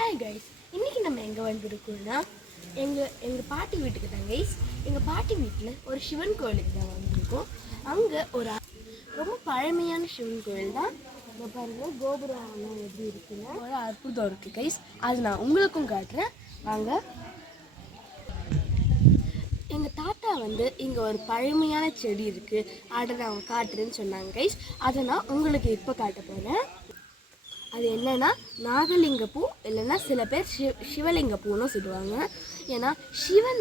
Hi guys, இன்றைக்கி நம்ம எங்கே வந்திருக்கோம்னா எங்கள் பாட்டி வீட்டுக்கு தான் கைஸ். எங்கள் பாட்டி வீட்டில் ஒரு சிவன் கோயிலுக்கு தான் வந்திருக்கோம். அங்கே ஒரு ரொம்ப பழமையான சிவன் கோயில் தான். இங்கே பாருங்கள், கோபுரம் எப்படி இருக்குன்னா ஒரு அற்புதம் இருக்குது கைஸ். அது நான் உங்களுக்கும் காட்டுறேன் வாங்க. எங்கள் தாத்தா இங்கே ஒரு பழமையான செடி இருக்குது, அதை நான் காட்டுறேன்னு சொன்னாங்க கைஸ். அதை நான் உங்களுக்கு இப்போ காட்ட போகிறேன். அது என்னென்னா நாகலிங்க பூ, இல்லைன்னா சில பேர் சிவலிங்க பூன்னு சொல்லுவாங்க. ஏன்னா சிவன்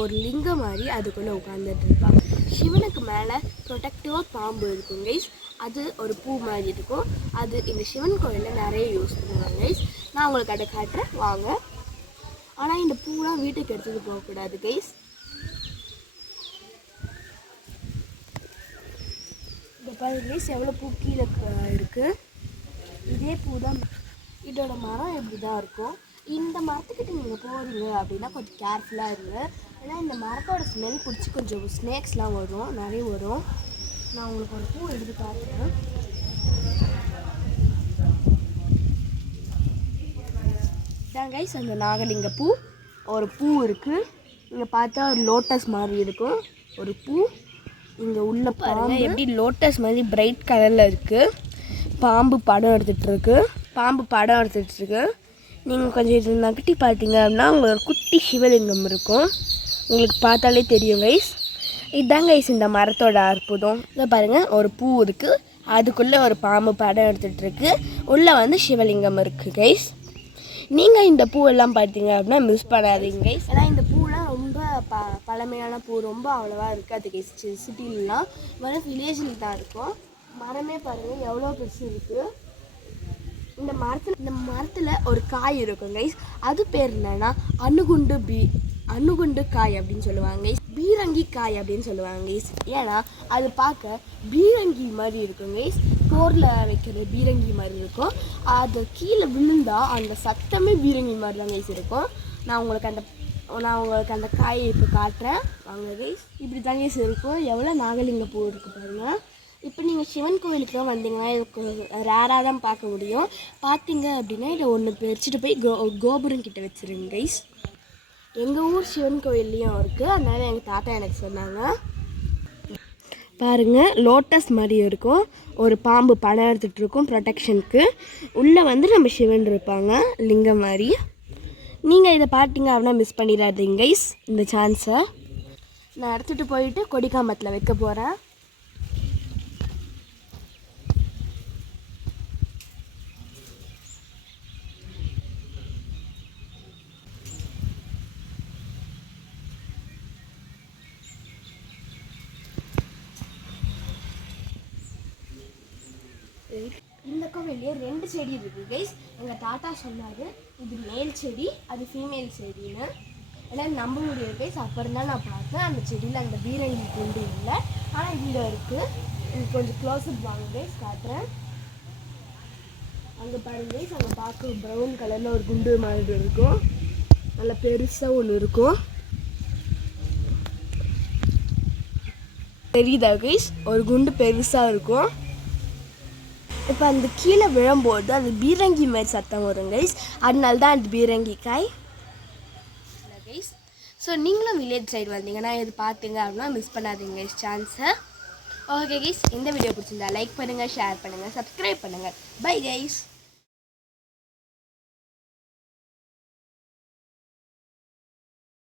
ஒரு லிங்கம் மாதிரி அதுக்குள்ளே உட்காந்துட்டு இருப்பான். சிவனுக்கு மேலே ப்ரொடெக்டிவாக பாம்பு இருக்கும் கைஸ். அது ஒரு பூ மாதிரி இருக்கும். அது இந்த சிவன் கோயிலில் நிறைய யூஸ் பண்ணுவாங்க கைஸ். நான் உங்களுக்கு அதை காட்டுறேன் வாங்க. ஆனால் இந்த பூலாம் வீட்டுக்கு எடுத்துகிட்டு போகக்கூடாது கைஸ். இந்த பாருங்க கைஸ், எவ்வளோ பூ கீழே இருக்குது. இதே பூ தான். இதோட மரம் எப்படி தான் இருக்கும். இந்த மரத்துக்கிட்ட நீங்கள் போகிறீங்க அப்படின்னா கொஞ்சம் கேர்ஃபுல்லாக இருங்க. ஏன்னா இந்த மரத்தோட ஸ்மெல் பிடிச்சி கொஞ்சம் ஸ்னேக்ஸ்லாம் வரும், நிறைய வரும். நான் உங்களுக்கு ஒரு பூ எடுத்து காட்டுறேன். இதான் கைஸ் அந்த நாகலிங்க பூ. ஒரு பூ இருக்குது இங்கே, பார்த்தா ஒரு லோட்டஸ் மாதிரி இருக்கும் ஒரு பூ. இங்கே உள்ள பாருங்க எப்படி லோட்டஸ் மாதிரி பிரைட் கலரில் இருக்குது. பாம்பு படம் எடுத்துகிட்ருக்கு. நீங்கள் கொஞ்சம் இது நகட்டி பார்த்தீங்க அப்படின்னா உங்களுக்கு ஒரு குட்டி சிவலிங்கம் இருக்கும். உங்களுக்கு பார்த்தாலே தெரியும் கைஸ். இதுதான் கைஸ் இந்த மரத்தோட அற்புதம். இதை பாருங்கள், ஒரு பூ இருக்குது, அதுக்குள்ளே ஒரு பாம்பு படம் எடுத்துகிட்ருக்கு. உள்ளே சிவலிங்கம் இருக்குது கைஸ். நீங்கள் இந்த பூவெல்லாம் பார்த்தீங்க அப்படின்னா மிஸ் பண்ணாதீங்க கைஸ். ஏன்னா இந்த பூலாம் ரொம்ப பழமையான பூ, ரொம்ப அவ்வளோவா இருக்காது கைஸ். சிட்டிலலாம் வில்லேஜில் தான் இருக்கும். மரமே பாருங்கள் எவ்வளோ பெருசு இருக்குது. இந்த மரத்தில் ஒரு காய் இருக்கும் கைஸ். அது பேர் என்னன்னா அணுகுண்டு காய் அப்படின்னு சொல்லுவாங்க கைஸ். பீரங்கி காய் அப்படின்னு சொல்லுவாங்க கைஸ். ஏன்னா அது பார்க்க பீரங்கி மாதிரி இருக்கும் கைஸ். போரில் வைக்கிற பீரங்கி மாதிரி இருக்கும். அது கீழே விழுந்தா அந்த சத்தமே பீரங்கி மாதிரி தான் கைஸ் இருக்கும். நான் உங்களுக்கு அந்த காயை இப்போ காட்டுறேன் வாங்க கைஸ். இப்படி தான் கைஸ் இருக்கும். எவ்வளோ நாகலிங்க பூ இருக்குது பாருங்கள். இப்போ நீங்கள் சிவன் கோவிலுக்கு தான் வந்தீங்கன்னா இதுக்கு ரேராக தான் பார்க்க முடியும். பார்த்தீங்க அப்படின்னா இதை ஒன்று வச்சுட்டு போய் கோபுரம் கிட்ட வச்சுருங்க கைஸ். எங்கள் ஊர் சிவன் கோயில்லையும் இருக்குது, அதனால எங்கள் தாத்தா எனக்கு சொன்னாங்க. பாருங்கள், லோட்டஸ் மாதிரி இருக்கும். ஒரு பாம்பு படம் எடுத்துகிட்டு இருக்கும் ப்ரொடெக்ஷனுக்கு. உள்ளே நம்ம சிவன் இருப்பாங்க லிங்கம் மாதிரி. நீங்கள் இதை பார்த்தீங்க அப்படின்னா மிஸ் பண்ணிடாதீங்க கைஸ் இந்த சான்ஸை. நான் எடுத்துகிட்டு போயிட்டு கொடிக்காமத்தில் வைக்க போகிறேன். இந்த கோவிலே 2 செடி இருக்குது கைஸ். எங்கள் தாத்தா சொன்னார் இது மேல் செடி, அது ஃபீமேல் செடின்னு. எல்லாம் நம்ப முடியாது கைஸ். அப்புறம் தான் நான் பார்த்தேன் அந்த செடியில் அந்த பீரங்கி குண்டு இல்லை, ஆனால் இங்கே இருக்குது. இது கொஞ்சம் க்ளோஸ்அப் வாங்க கைஸ், காட்டுறேன். அங்கே பாருங்க கைஸ், அங்கே பார்க்க ப்ரௌன் கலரில் ஒரு குண்டு மாதிரி இருக்கும். நல்லா பெருசாக ஒன்று இருக்கும், தெரியுதா கைஸ்? ஒரு குண்டு பெருசாக இருக்கும். இப்போ அந்த கீழே விழும்போது அது பீரங்கி மாதிரி சத்தம் வரும் கைஸ். அதனால தான் அது பீரங்கி காய் கைஸ். ஸோ நீங்களும் வில்லேஜ் சைடு வந்தீங்கன்னா இது பார்த்தீங்க அப்படின்னா மிஸ் பண்ணாதீங்க கைஸ் சான்ஸை. ஓகே கைஸ், இந்த வீடியோ பிடிச்சிருந்தா லைக் பண்ணுங்கள், ஷேர் பண்ணுங்கள், சப்ஸ்கிரைப் பண்ணுங்கள். Bye guys.